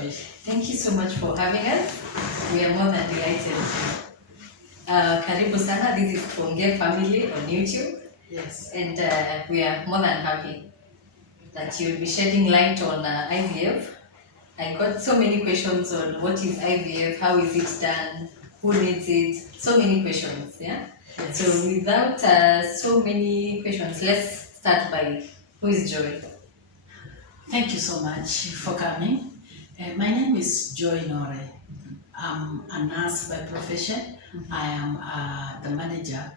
Joy. Thank you so much for having us. We are more than delighted. Karibu sana. This is Tuongee Family on YouTube. Yes. And we are more than happy that you'll be shedding light on IVF. I got so many questions on what is IVF, how is it done, who needs it, so many questions, yeah? Yes. So without so many questions, let's start by who is Joy? Thank you so much for coming. My name is Joy Nore. I'm a nurse by profession. I am the manager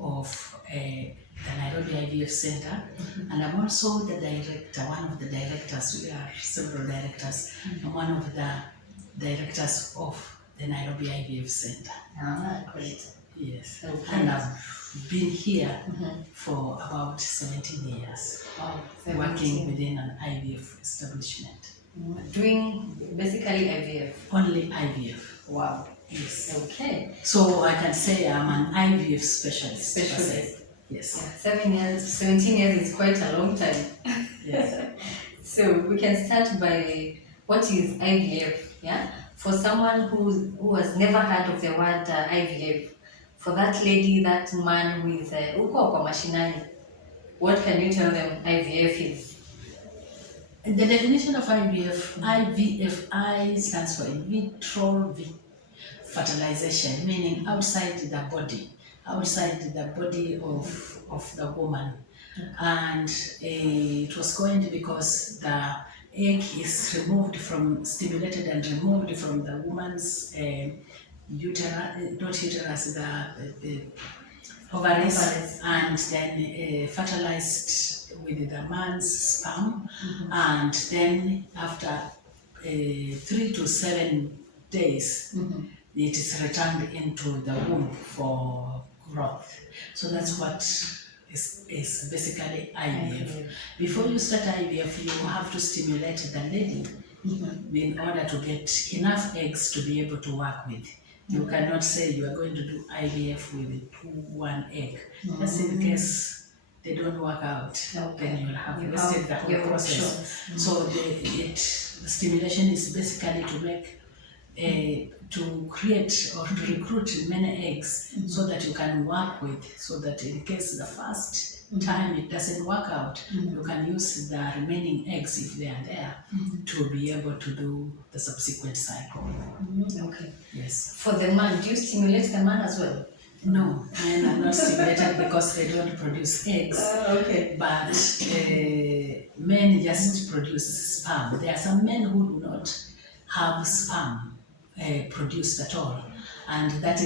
of the Nairobi IVF Centre, and I'm also the director, one of the directors. We are several directors. I'm one of the directors of the Nairobi IVF Centre. Ah, great. Yes. Okay. And I've been here for about 17 years, Wow, working within an IVF establishment. Doing basically IVF. Only IVF. Wow. Yes. Okay. So I can say I'm an IVF specialist. Specialist. Yes. Yeah, 7 years, 17 years is quite a long time. Yes. So we can start by what is IVF, yeah? For someone who has never heard of the word IVF, for that lady, that man who is uko kwa mashinani, what can you tell them IVF is? The definition of IVF, IVFI stands for in vitro fertilization, meaning outside the body of the woman. And it was coined because the egg is stimulated and removed from the woman's the ovaries, and then fertilized with the man's sperm, and then after 3 to 7 days, it is returned into the womb for growth. So that's what is basically IVF. Before you start IVF, you have to stimulate the lady in order to get enough eggs to be able to work with. You cannot say you are going to do IVF with one egg. Just in case they don't work out, then you'll have wasted the whole process. So the stimulation is basically to make to create or to recruit many eggs so that you can work with, so that in case the first time it doesn't work out, you can use the remaining eggs, if they are there, to be able to do the subsequent cycle. Okay. Yes. For the man, do you stimulate the man as well? No, men are not stimulated because they don't produce eggs. Okay. But men just produce sperm. There are some men who do not have sperm produced at all, and that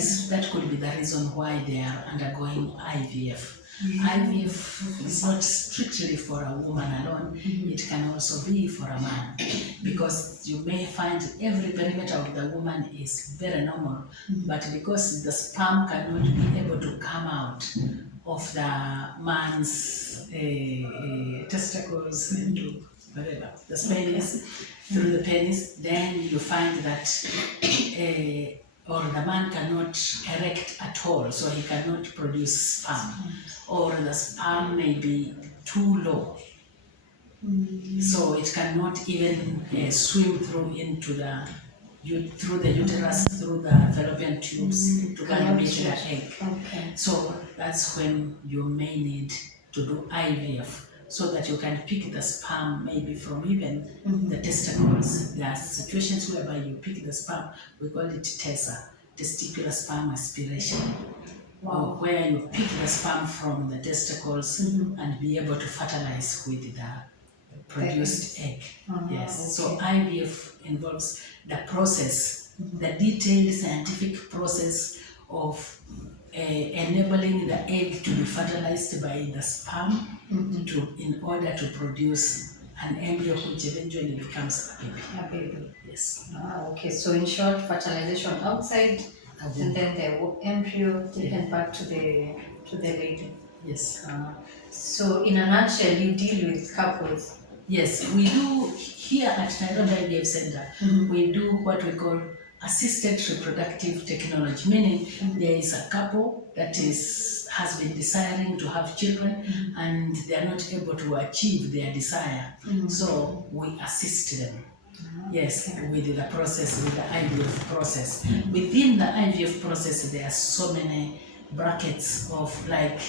could be the reason why they are undergoing IVF. IVF is not strictly for a woman alone, it can also be for a man, because you may find every perimeter of the woman is very normal, but because the sperm cannot be able to come out of the man's testicles into whatever, the penis, through the penis, then you find that or the man cannot erect at all, so he cannot produce sperm, or the sperm may be too low, so it cannot even swim through the uterus, through the fallopian tubes to manipulate the egg. Okay. So that's when you may need to do IVF, so that you can pick the sperm maybe from even the testicles. There are situations whereby you pick the sperm, we call it TESA, testicular sperm aspiration. Wow. Where you pick the sperm from the testicles and be able to fertilize with the produced egg. Yes. Okay. So IVF involves the process, the detailed scientific process of enabling the egg to be fertilized by the sperm in order to produce an embryo which eventually becomes a baby. A baby. Yes. Okay. So in short, fertilization outside, and then the embryo taken back to the lady. Yes. So in a nutshell, you deal with couples. Yes, we do here at Nairobi IVF Centre. We do what we call assisted reproductive technology, meaning there is a couple that has been desiring to have children and they are not able to achieve their desire. So we assist them. Yes, with the process, with the IVF process. Within the IVF process, there are so many brackets of like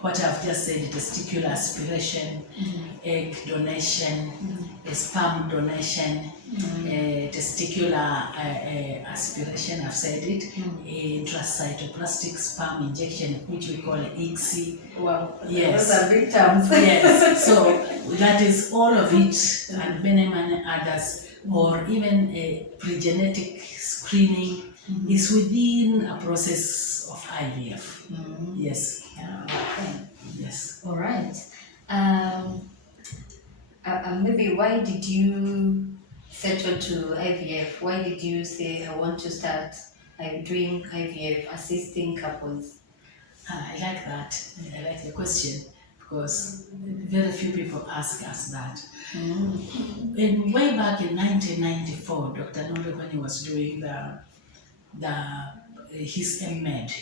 what I've just said, testicular aspiration, egg donation, sperm donation, testicular aspiration, I've said it, intracytoplastic sperm injection, which we call ICSI. Wow, Yes. those are big terms. Yes, so that is all of it, and many, many others, or even a pre-genetic screening is within a process of IVF. Yes. Okay. Yes. All right. Maybe why did you settle to IVF? Why did you say I want to start doing IVF, assisting couples? I like that. I like the question because very few people ask us that. And way back in 1994, Dr. Nore, when he was doing his MEd,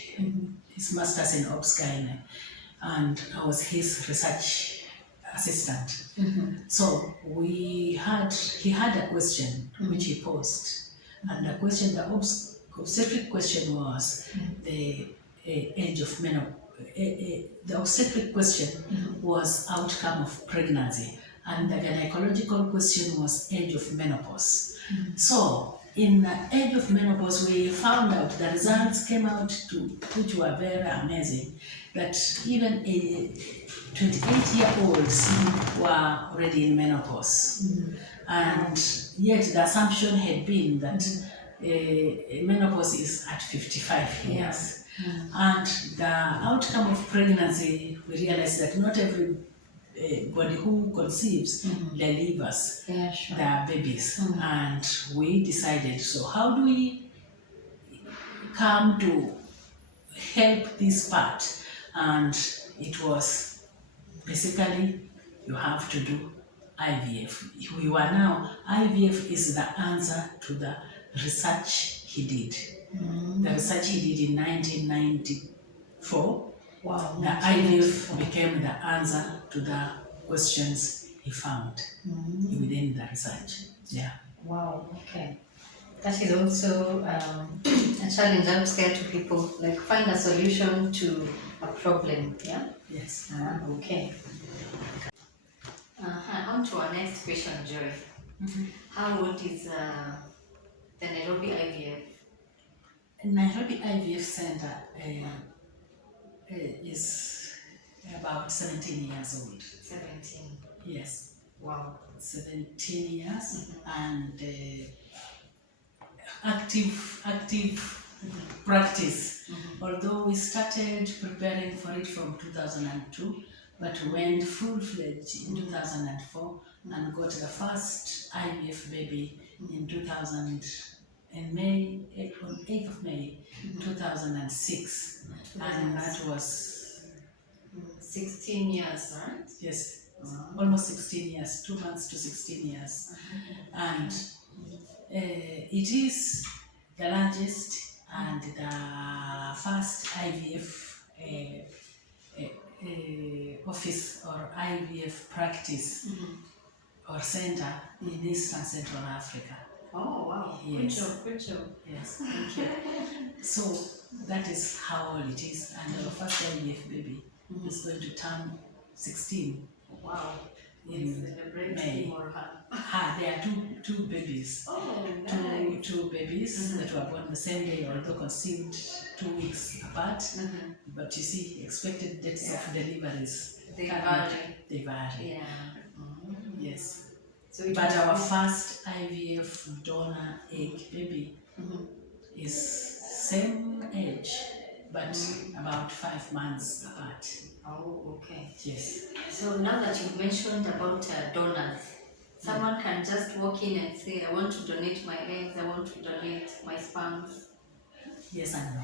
his master's in obs gyne, and I was his research assistant. So he had a question which he posed, and the question, the obstetric question was the age of menopause. The obstetric question was outcome of pregnancy, and the gynecological question was age of menopause. So in the age of menopause, we found out the results came out which were very amazing, that even 28-year-olds were already in menopause. And yet the assumption had been that menopause is at 55 years. And the outcome of pregnancy, we realized that not every body who conceives delivers their babies. And we decided, so how do we come to help this part? And it was basically, you have to do IVF. We were now, IVF is the answer to the research he did. The research he did in 1994, Wow. the IVF became the answer to the questions he found within the research. Yeah. Wow, okay. That is also a challenge. I'm scared to people, like find a solution to a problem, yeah? Yes. Okay. On to our next question, Joy. How old is the Nairobi IVF? Nairobi IVF Centre is about 17 years old. 17. Yes. Wow. 17 years and active practice. Although we started preparing for it from 2002, but went full-fledged in 2004 and got the first IVF baby in 2000 in May, on 8th of May 2006, and that was 16 years, right? yes, almost 16 years, 2 months to 16 years, and it is the largest and the first IVF office or IVF practice or center in Eastern Central Africa. Oh wow! Yes. Good job. Yes, thank you. So that is how old it is, and our first IVF baby is going to turn 16. Wow! In May. There are two babies. Oh, nice. Two babies that were born the same day, although conceived 2 weeks apart. But you see, expected dates of deliveries They vary. They vary. Yeah. Yes. So but our first IVF donor egg baby is same age, but about 5 months apart. Oh, okay. Yes. So now that you've mentioned about donors, someone can just walk in and say, I want to donate my eggs, I want to donate my sperms. Yes and no.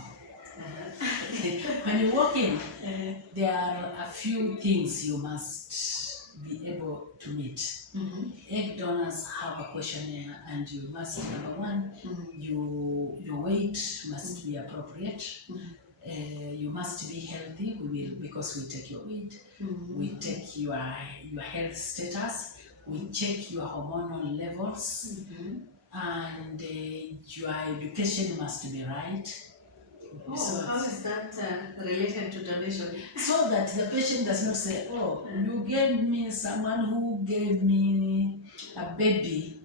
When you walk in, there are a few things you must be able to meet. Egg donors have a questionnaire, and you must, number one, your weight must be appropriate. You must be healthy. We will, because we take your weight, we take your health status, we check your hormonal levels, and your education must be right. Oh, So how is that related to donation? so that the patient does not say, oh, you gave me someone who gave me a baby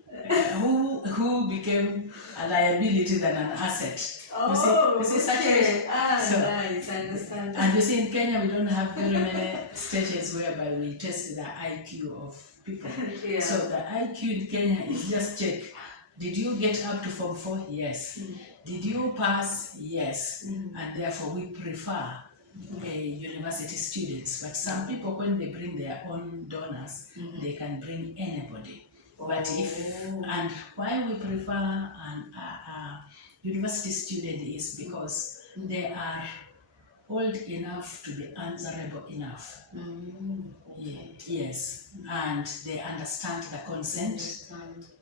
who became a liability than an asset. Oh, you see such okay. so, Nice, I understand. And you see, in Kenya, we don't have very many stages whereby we test the IQ of people. Yeah. So the IQ in Kenya is just check. Did you get up to Form 4? Yes. Did you pass? Yes. And therefore, we prefer university students. But some people, when they bring their own donors, they can bring anybody. But and why we prefer a university student is because they are old enough to be answerable enough. Yes, and they understand the consent.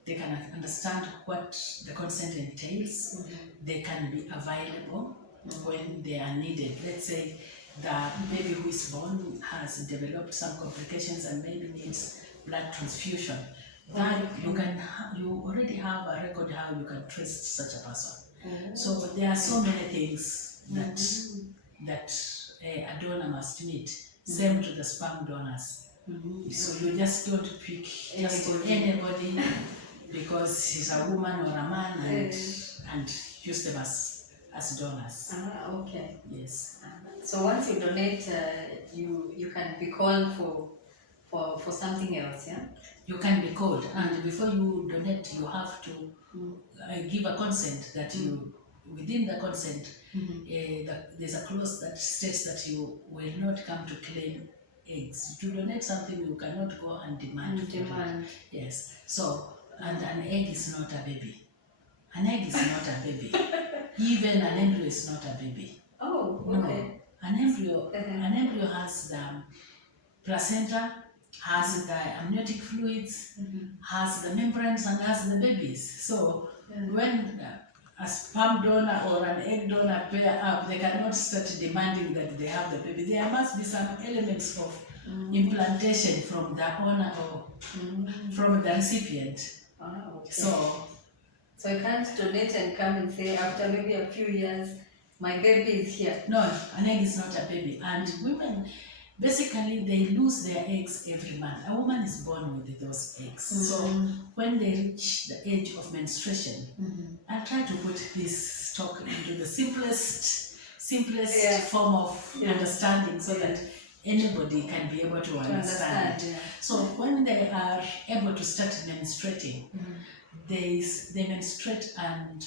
They can understand what the consent entails. They can be available when they are needed. Let's say the baby who is born has developed some complications and maybe needs blood transfusion. That you already have a record how you can trace such a person. So there are so many things that a donor must meet. Same to the sperm donors. So you just don't pick just anybody because he's a woman or a man and use them as donors. Okay. Yes. So once you donate, you can be called for something else, yeah? You can be called, and before you donate, you have to give a consent that you, within the consent, there's a clause that states that you will not come to claim eggs. To donate something, you cannot go and demand. Yes. So, and an egg is not a baby. An egg is not a baby. Even an embryo is not a baby. Oh, okay. No. An embryo has the placenta, has the amniotic fluids, has the membranes, and has the babies. So when a sperm donor or an egg donor pair up, they cannot start demanding that they have the baby. There must be some elements of implantation from the owner or from the recipient. Okay. So you can't donate and come and say after maybe a few years, my baby is here. No, an egg is not a baby. And women, basically, they lose their eggs every month. A woman is born with those eggs. So when they reach the age of menstruation, I'll try to put this talk into the simplest form of understanding so that anybody can be able to understand. So when they are able to start menstruating, they menstruate and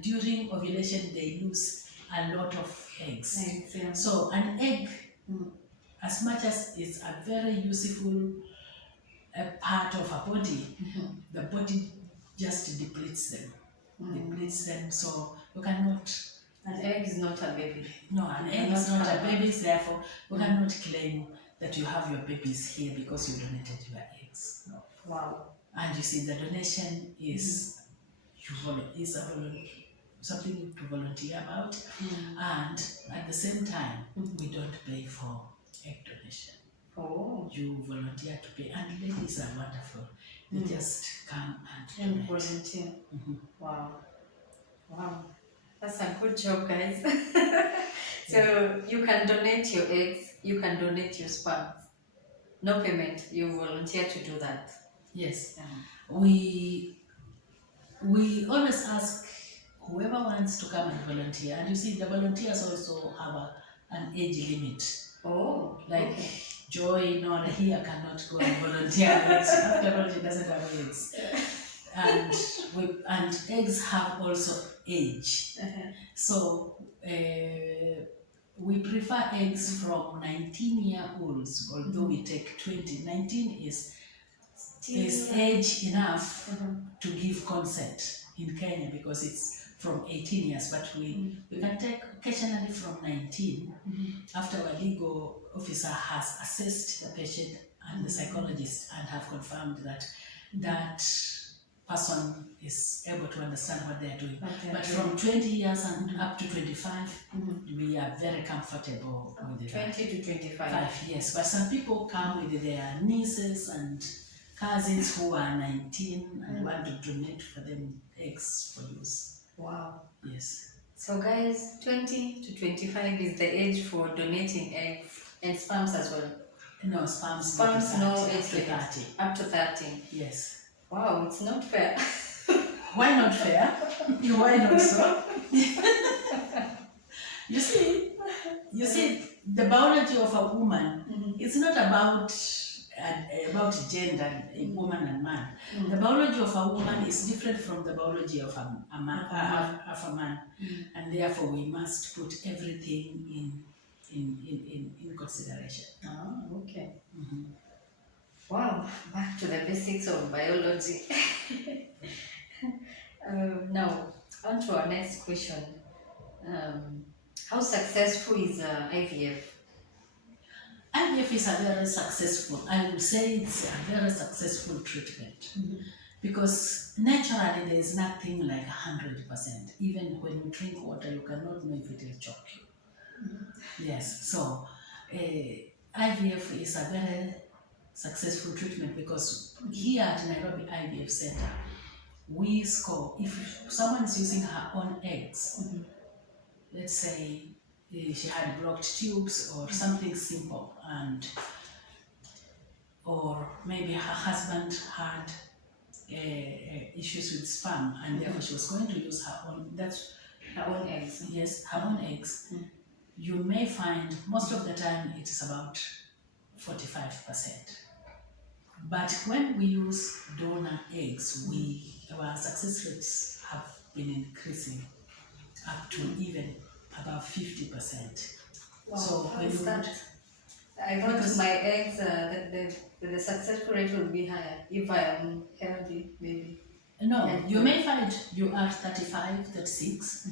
during ovulation they lose a lot of eggs. So an egg, as much as it's a very useful part of a body, the body just depletes them. So you cannot. An egg is not a baby. No, an egg is not a baby. Therefore, you cannot claim that you have your babies here because you donated your eggs. No. Wow. And you see, the donation is something to volunteer about, and at the same time, we don't pay for egg donation. You volunteer to pay, and ladies are wonderful. They just come and volunteer. Wow. That's a good job, guys. So you can donate your eggs, you can donate your sperms. No payment, you volunteer to do that. Yes. We always ask whoever wants to come and volunteer, and you see the volunteers also have an age limit. Like Joy Nora here cannot go and volunteer. After all, she doesn't have eggs. And eggs have also age. So we prefer eggs from 19-year-olds, although we take 20. 19 is age enough to give consent in Kenya because it's from 18 years, but we can take occasionally from 19 after our legal officer has assessed the patient and the psychologist and have confirmed that that person is able to understand what they are doing. But from 20 years and up to 25, we are very comfortable with it. 20 to 25. Yes, but some people come with their nieces and cousins who are 19 and want to donate for them eggs for use. Wow. Yes. So guys, 20 to 25 is the age for donating eggs and sperms as well. No, sperms. Sperms, no up age to limit. 30. Up to 30. Yes. Wow, it's not fair. Why not fair? Why not so? You see, the biology of a woman, it's not about gender, a woman and man. The biology of a woman is different from the biology of a man, and therefore we must put everything in consideration. Oh, okay. Wow, back to the basics of biology. Now, on to our next question. How successful is IVF? IVF is a very successful, I would say it's a very successful treatment. Because naturally there is nothing like 100%. Even when you drink water, you cannot know if it will choke you. Yes, so IVF is a very successful treatment because here at Nairobi IVF Centre, we score, if someone is using her own eggs, let's say she had blocked tubes or something simple, or maybe her husband had issues with sperm and therefore she was going to use her own, her own eggs. Yes, her own eggs. You may find most of the time it is about 45%. But when we use donor eggs, our success rates have been increasing up to even about 50%. Wow, so when you that? I thought my eggs, the success rate will be higher if I am healthy, maybe. No, you may find you are 35, 36.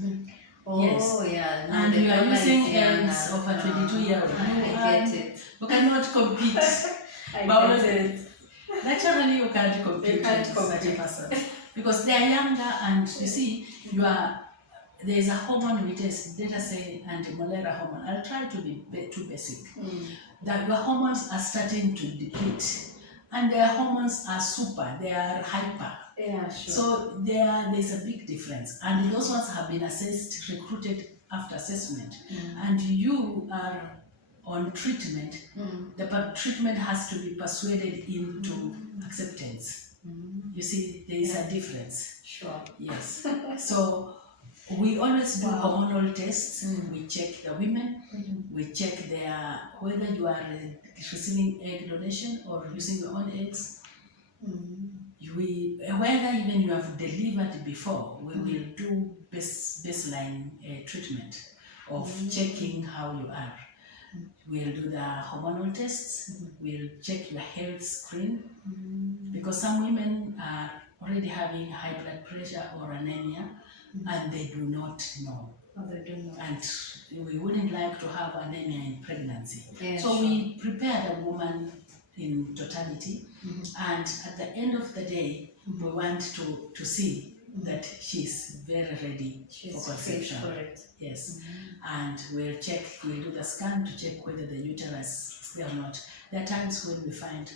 Oh, yes. Yeah. And you are using eggs of a 22-year-old. I get it. You cannot compete. I get it. Naturally, you can't compete with such a person. Because they are younger and you see, there is a hormone we test, let us say anti-malaria hormone. I'll try to be too basic. That your hormones are starting to deplete. And their hormones are super, they are hyper. Yeah, sure. So there's a big difference. And those ones have been assessed, recruited after assessment. And you are on treatment. The treatment has to be persuaded into acceptance. You see, there is a difference. Sure. Yes. So we always do hormonal tests. We check the women. We check whether you are receiving egg donation or using your own eggs. Whether even you have delivered before, we will do baseline treatment of checking how you are. We'll do the hormonal tests. We'll check your health screen because some women are already having high blood pressure or anemia and they do not know. Oh, they do not. And we wouldn't like to have anemia in pregnancy. Yeah, so sure. we prepare the woman in totality and at the end of the day we want to see that she's very ready for conception. For it. Yes. And we'll do the scan to check whether the uterus is there or not. There are times when we find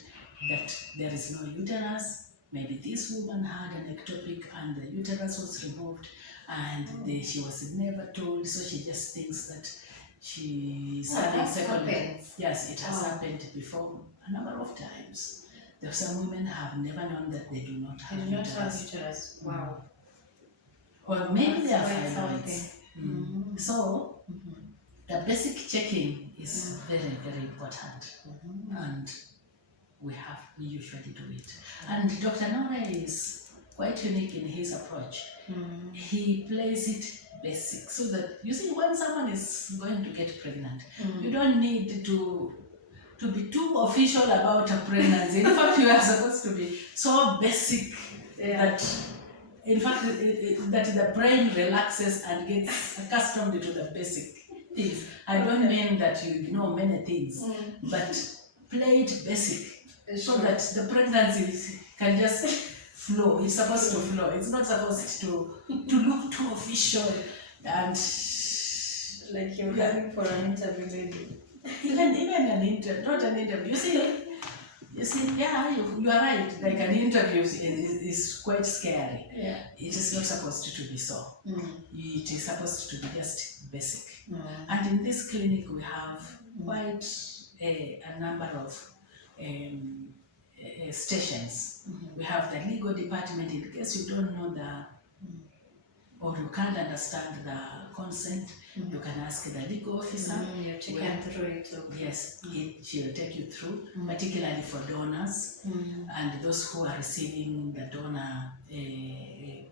that there is no uterus. Maybe this woman had an ectopic and the uterus was removed and she was never told, so she just thinks that she's having second. Yes, it has happened before a number of times. There are some women have never known that they do not have uterus. Wow. Or maybe they are fibroids. So the basic checking is very, very important, and we usually do it. And Dr. Nora is quite unique in his approach. He plays it basic, so that you see when someone is going to get pregnant, you don't need to be too official about a pregnancy. In fact, you are supposed to be so basic that, in fact, that the brain relaxes and gets accustomed to the basic things. I don't mean that you ignore many things, but play it basic so that the pregnancy can just flow. It's supposed to flow. It's not supposed to look too official and like you're coming for an interview, maybe. Even an interview, not an interview. You see, You see, yeah, you are right. Like an interview is quite scary. Yeah. It is not supposed to be so. It is supposed to be just basic. And in this clinic, we have quite a number of stations. We have the legal department. In case you don't know or you can't understand the consent, you can ask the legal officer. You can through it too. Yes, she will take you through, particularly for donors and those who are receiving the donor a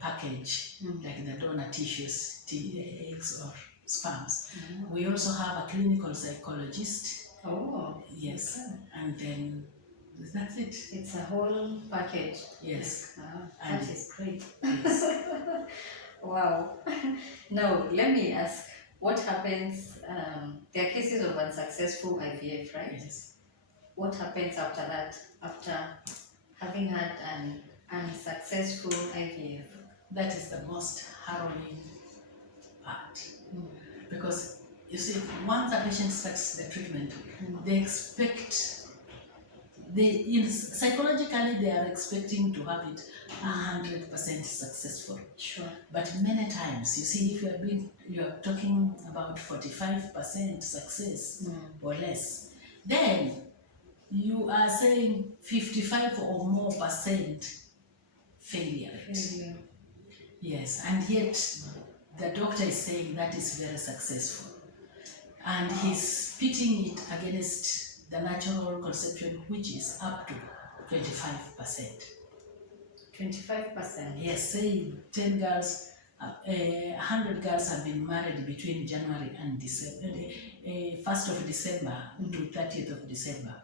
package, like the donor tissues, eggs or sperms. We also have a clinical psychologist. Oh. Yes, Okay. and then that's it. It's a whole package. Yes. That is great. Yes. Wow. Now, let me ask, what happens, there are cases of unsuccessful IVF, right? Yes. What happens after that, after having had an unsuccessful IVF? That is the most harrowing part. Because you see, once a patient starts the treatment, they expect, psychologically they are expecting to have it 100% successful. Sure. But many times, you see, if you are talking about 45% success or less, then you are saying 55 or more percent failure rate. Yes, and yet the doctor is saying that is very successful. And he's pitting it against the natural conception, which is up to 25%. 25%? Yes, say 10 girls, 100 girls have been married between January and December, 1st of December to 30th of December.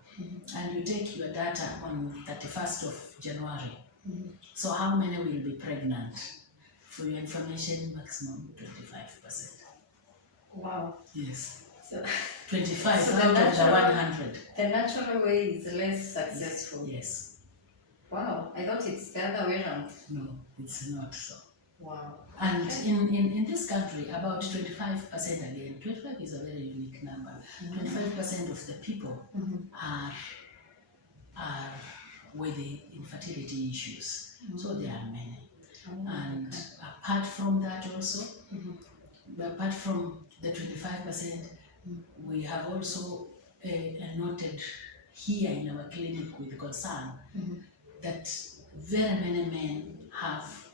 And you take your data on 31st of January. So how many will be pregnant? For your information, maximum 25%. Wow. Yes. So 25 so out of the 100. The natural way is less successful. Yes. Wow, I thought it's the other way around. No, it's not so. Wow. And in this country, about 25% again, 25 is a very unique number. 25% of the people are with the infertility issues. So there are many. And apart from that also, apart from the 25%, we have also noted here in our clinic with concern that very many men have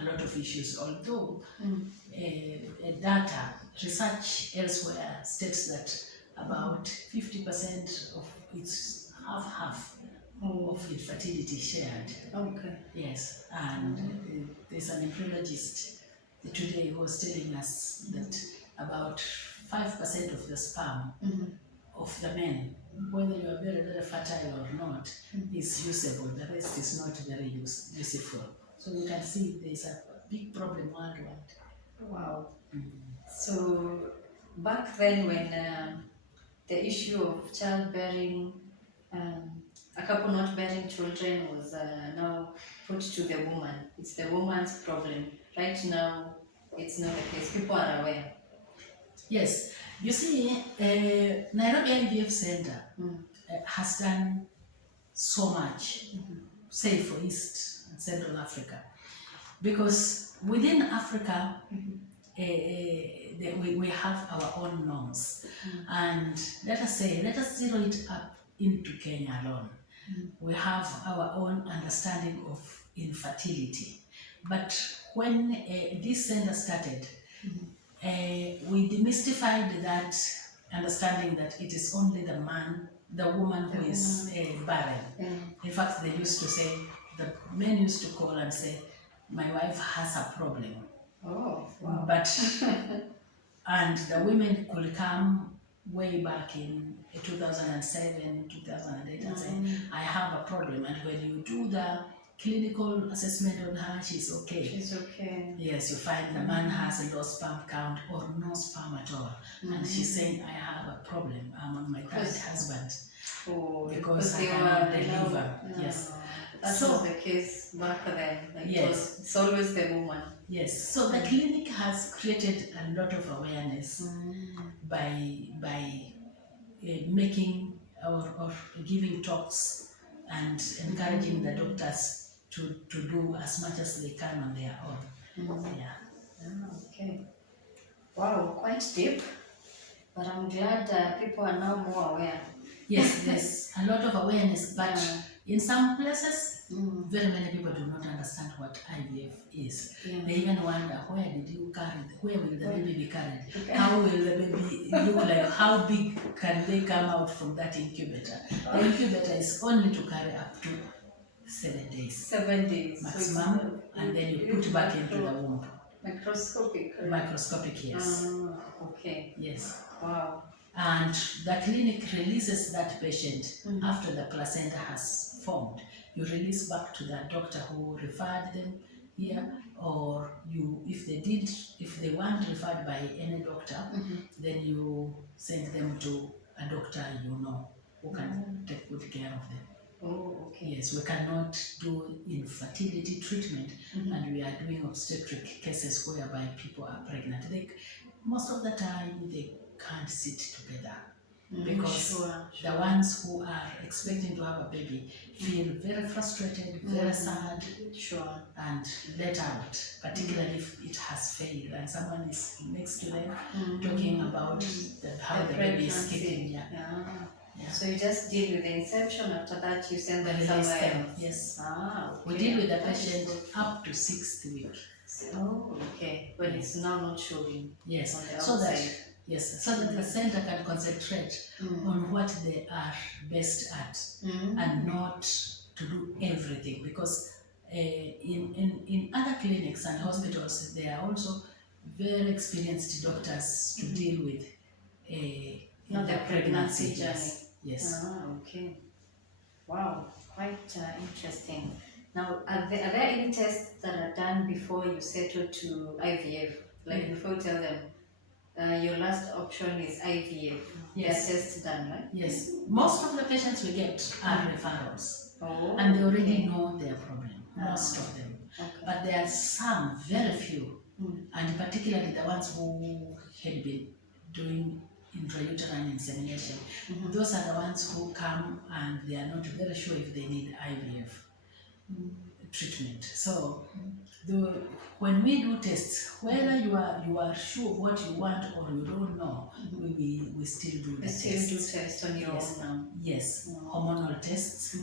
a lot of issues, although data, research elsewhere states that about 50% of it's half of infertility shared. Okay. Yes, and there's an embryologist today who was telling us that about 5% of the sperm of the men, whether you are very, very fertile or not, is usable. The rest is not very useful. So you can see there's a big problem worldwide. Wow. So back then when the issue of childbearing, a couple not bearing children was now put to the woman. It's the woman's problem. Right now, it's not the case. People are aware. Yes. You see, Nairobi IVF Centre has done so much, say for East and Central Africa, because within Africa, we have our own norms. And let us zero it up into Kenya alone. We have our own understanding of infertility. But when this center started, we demystified that understanding that it is only the woman who is barren. In fact, they used to say, the men used to call and say, my wife has a problem. Oh, wow. But, and the women could come way back in 2007, 2008 and say, I have a problem. And when you do the clinical assessment on her, she's okay. She's okay. Yes, you find the man has a low sperm count or no sperm at all. And she's saying, I have a problem. I'm on my third husband. Oh, because I cannot deliver. Yes. That was the case back then. Like yes. It's always the woman. Yes. So the clinic has created a lot of awareness by making or giving talks and encouraging the doctors to do as much as they can on their own. Yeah. Okay. Wow, quite deep. But I'm glad people are now more aware. Yes, there's a lot of awareness, but in some places, very many people do not understand what IVF is. They even wonder, where did you carry? Where will the baby be carried? How will the baby look like? How big can they come out from that incubator? The incubator is only to carry up to 7 days. 7 days maximum, and then you put back into the womb. Microscopic. Right? Microscopic, yes. Okay. Yes. Wow. And the clinic releases that patient after the placenta has formed. You release back to the doctor who referred them here, or if they weren't referred by any doctor, then you send them to a doctor who can take good care of them. Oh, okay. Yes, we cannot do infertility treatment, and we are doing obstetric cases whereby people are pregnant. Most of the time, they can't sit together because the ones who are expecting to have a baby feel very frustrated, very sad, and let out, particularly if it has failed and someone is next to them talking about how the baby is kicking. Yeah. So you just deal with the inception, after that you send them somewhere else? Yes. Okay. We deal with the patient up to 6th week. Oh, okay. But it's now not showing. Yes. On the so outside. that the center can concentrate on what they are best at and not to do everything, because in other clinics and hospitals there are also very experienced doctors to deal with not the pregnancy journey. Yes. Okay. Wow, quite interesting. Now, are there any tests that are done before you settle to IVF? Like before you tell them your last option is IVF? Yes. There are tests done, right? Yes. Most of the patients we get are referrals. Oh, and they already know their problem, most of them. Okay. But there are some, very few, and particularly the ones who had been doing intrauterine insemination. Those are the ones who come and they are not very sure if they need IVF treatment. So when we do tests, whether you are sure what you want or you don't know, we still do the tests. We still do tests on your own now? Yes, hormonal tests.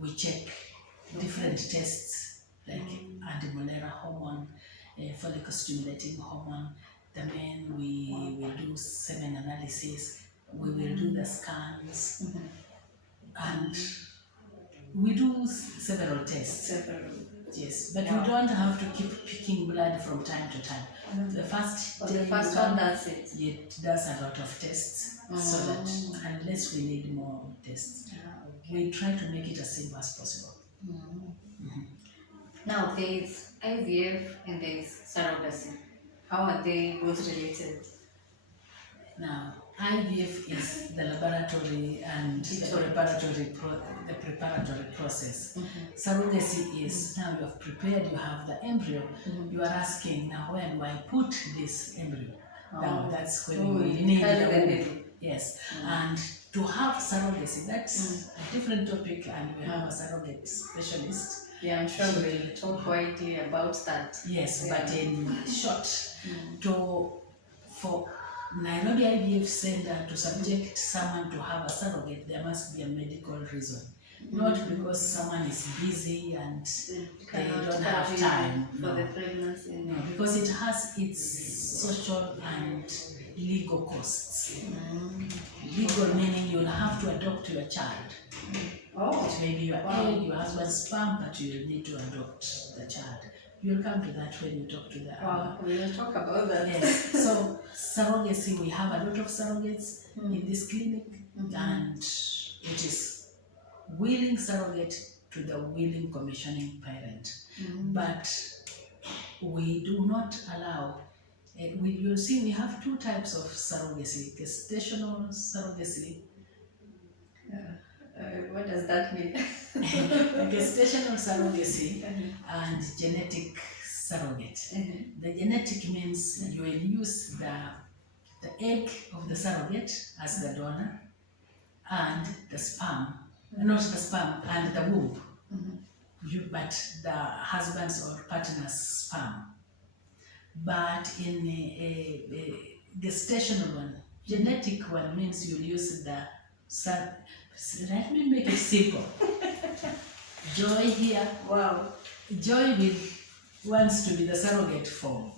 We check different tests like anti-mullera hormone, follicle stimulating hormone. The men, we will do semen analysis, we will do the scans, and we do several tests. Yes, but we don't have to keep picking blood from time to time. The first one does it. It does a lot of tests, so that unless we need more tests, we try to make it as simple as possible. Now there is IVF and there is surrogacy. How are they both related? Now, IVF is the laboratory and the preparatory process. Surrogacy is now you have prepared, you have the embryo. You are asking, now where do I put this embryo? Now that's when we need the womb. Yes, and to have surrogacy, that's a different topic, and we have a surrogate specialist. Yeah, I'm sure we'll talk widely about that. Yes, but in short, for Nairobi IVF Centre to subject someone to have a surrogate, there must be a medical reason. Not because someone is busy and they don't have time. For the pregnancy. No, because it has its social and legal costs. Legal meaning you'll have to adopt your child. It may be your egg, your husband's sperm, but you will need to adopt the child. You'll come to that when you talk to the we will talk about that. Yes. So surrogacy, we have a lot of surrogates in this clinic, and it is willing surrogate to the willing commissioning parent. But we do not allow. You'll see we have two types of surrogacy: gestational surrogacy. What does that mean? Gestational surrogacy and genetic surrogate. The genetic means you will use the egg of the surrogate as the donor, and the sperm, not the sperm, and the womb, but the husband's or partner's sperm. But in a gestational one, genetic one means you'll use the son. Let me make it simple. Joy here. Wow. Joy wants to be the surrogate for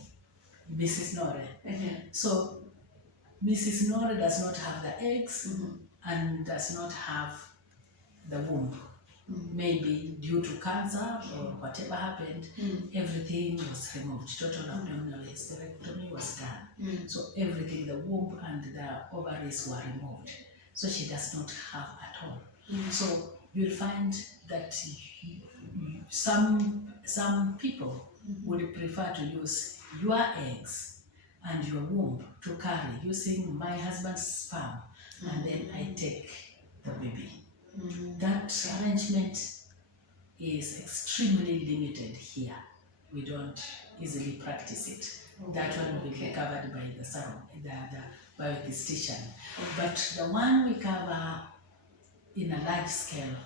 Mrs. Nore. So Mrs. Nore does not have the eggs and does not have the womb. Maybe due to cancer or whatever happened, everything was removed. Total abdominal hysterectomy was done. So everything, the womb and the ovaries were removed. So she does not have at all. So you'll find that some people would prefer to use your eggs and your womb to carry using my husband's sperm, and then I take the baby. That arrangement is extremely limited here. We don't easily practice it. That one will be covered by the bioesthetician. But the one we cover in a large scale,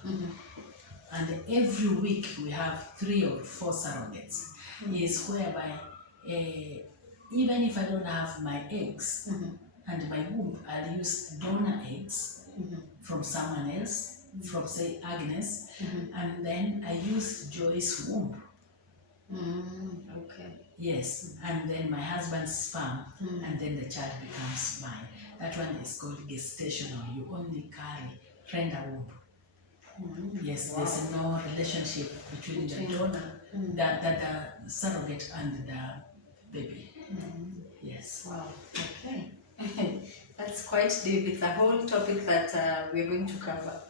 and every week we have 3 or 4 surrogates, is whereby even if I don't have my eggs and my womb, I'll use donor eggs from someone else, from say Agnes, and then I use Joy's womb. Okay. Yes, and then my husband's sperm, and then the child becomes mine. That one is called gestational. You only carry friend a womb. Yes, there's no relationship between the donor, the surrogate and the baby. Yes. Wow. Okay. That's quite deep. It's a whole topic that we're going to cover.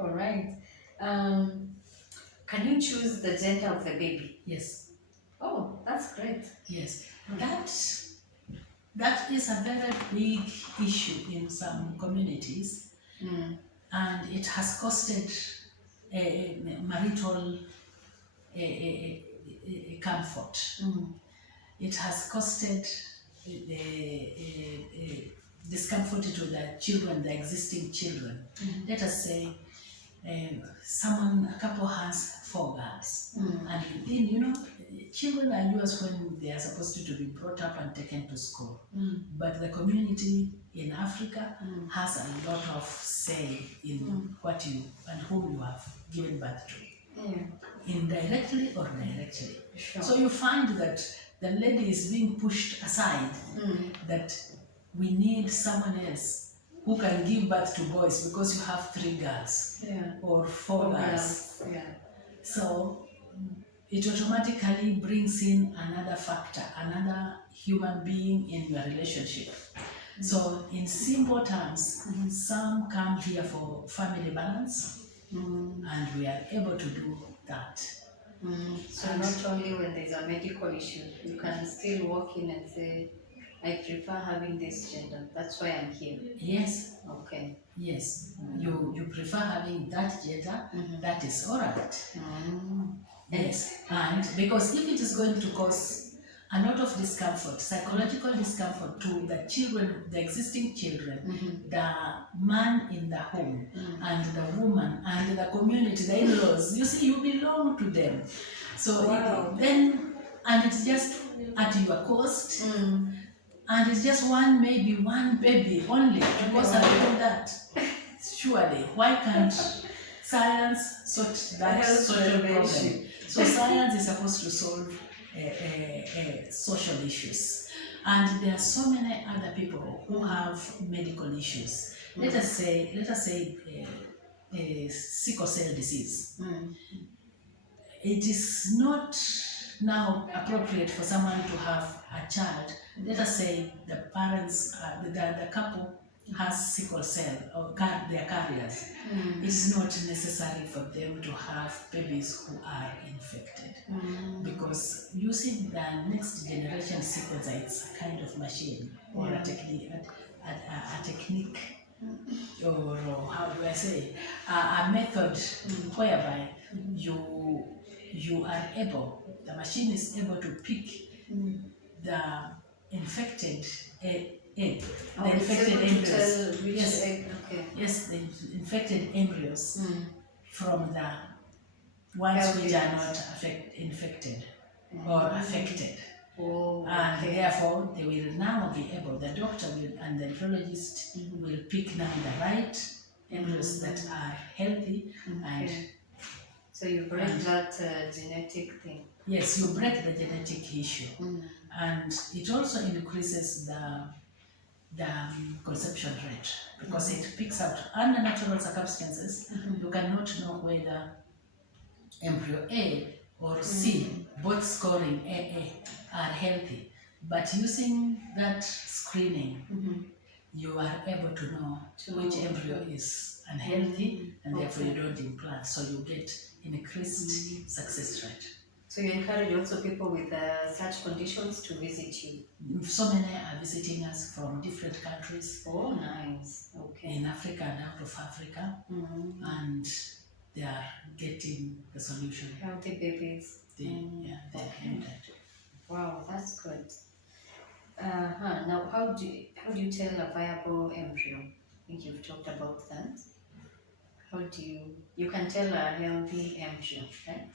All right. Can you choose the gender of the baby? Yes. Oh, that's great. Yes. That is a very big issue in some communities, and it has costed marital comfort. It has costed discomfort to the children, the existing children. Let us say a couple has 4 girls, and within, children are yours when they are supposed to be brought up and taken to school. But the community in Africa has a lot of say in what you and whom you have given birth to, indirectly or directly. Sure. So you find that the lady is being pushed aside, that we need someone else who can give birth to boys because you have 3 girls or 4 girls. So it automatically brings in another factor, another human being in your relationship. So in simple terms, some come here for family balance, and we are able to do that. So and not only when there's a medical issue, you can still walk in and say, I prefer having this gender, that's why I'm here. Yes. Okay. Yes. You prefer having that gender, that is alright. Yes. And because if it is going to cause a lot of discomfort, psychological discomfort to the children, the existing children, the man in the home, and the woman, and the community, the in-laws, you see, you belong to them. So and it's just at your cost, and it's just maybe one baby only, because I know that. Surely, why can't science sort that social problem? So science is supposed to solve social issues, and there are so many other people who have medical issues. Let us say sickle cell disease. It is not now appropriate for someone to have a child. Let us say the parents, the couple has sickle cell or their carriers. It's not necessary for them to have babies who are infected, because using the next generation sequencer, it's a kind of machine or a technique, or how do I say, a method whereby you are able, the machine is able to pick the infected egg. Oh, The it's infected able to embryos. tell which Yes. egg. Okay. Yes, the infected embryos Mm. from the ones Healthy which are ones. not infected or affected. Oh, And okay. therefore, they will now be able, the doctor will, and the embryologist will pick now the right embryos that are healthy. And Okay. So you break that genetic thing. yes, you break the genetic issue. And it also increases the conception rate because it picks out under natural circumstances. You cannot know whether embryo A or C, both scoring AA, are healthy. But using that screening, you are able to know which embryo is unhealthy and therefore you don't implant. So you get increased success rate. So you encourage also people with such conditions to visit you? So many are visiting us from different countries. Oh, nice. Okay. In Africa and out of Africa. And they are getting the solution. Healthy babies. Yeah, they're healthy. Wow, that's good. Now, how do you tell a viable embryo? I think you've talked about that. How do you can tell a healthy embryo, right?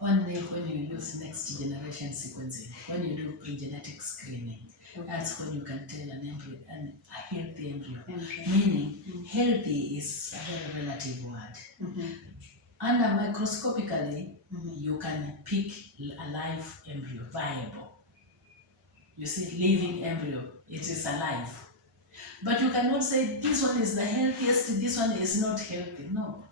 Only when you use next generation sequencing, when you do pre-genetic screening, that's when you can tell an embryo, a healthy embryo. Meaning, healthy is a very relative word. Under microscopically, you can pick a live embryo, viable. You see, living embryo, it is alive. But you cannot say this one is the healthiest, this one is not healthy. No.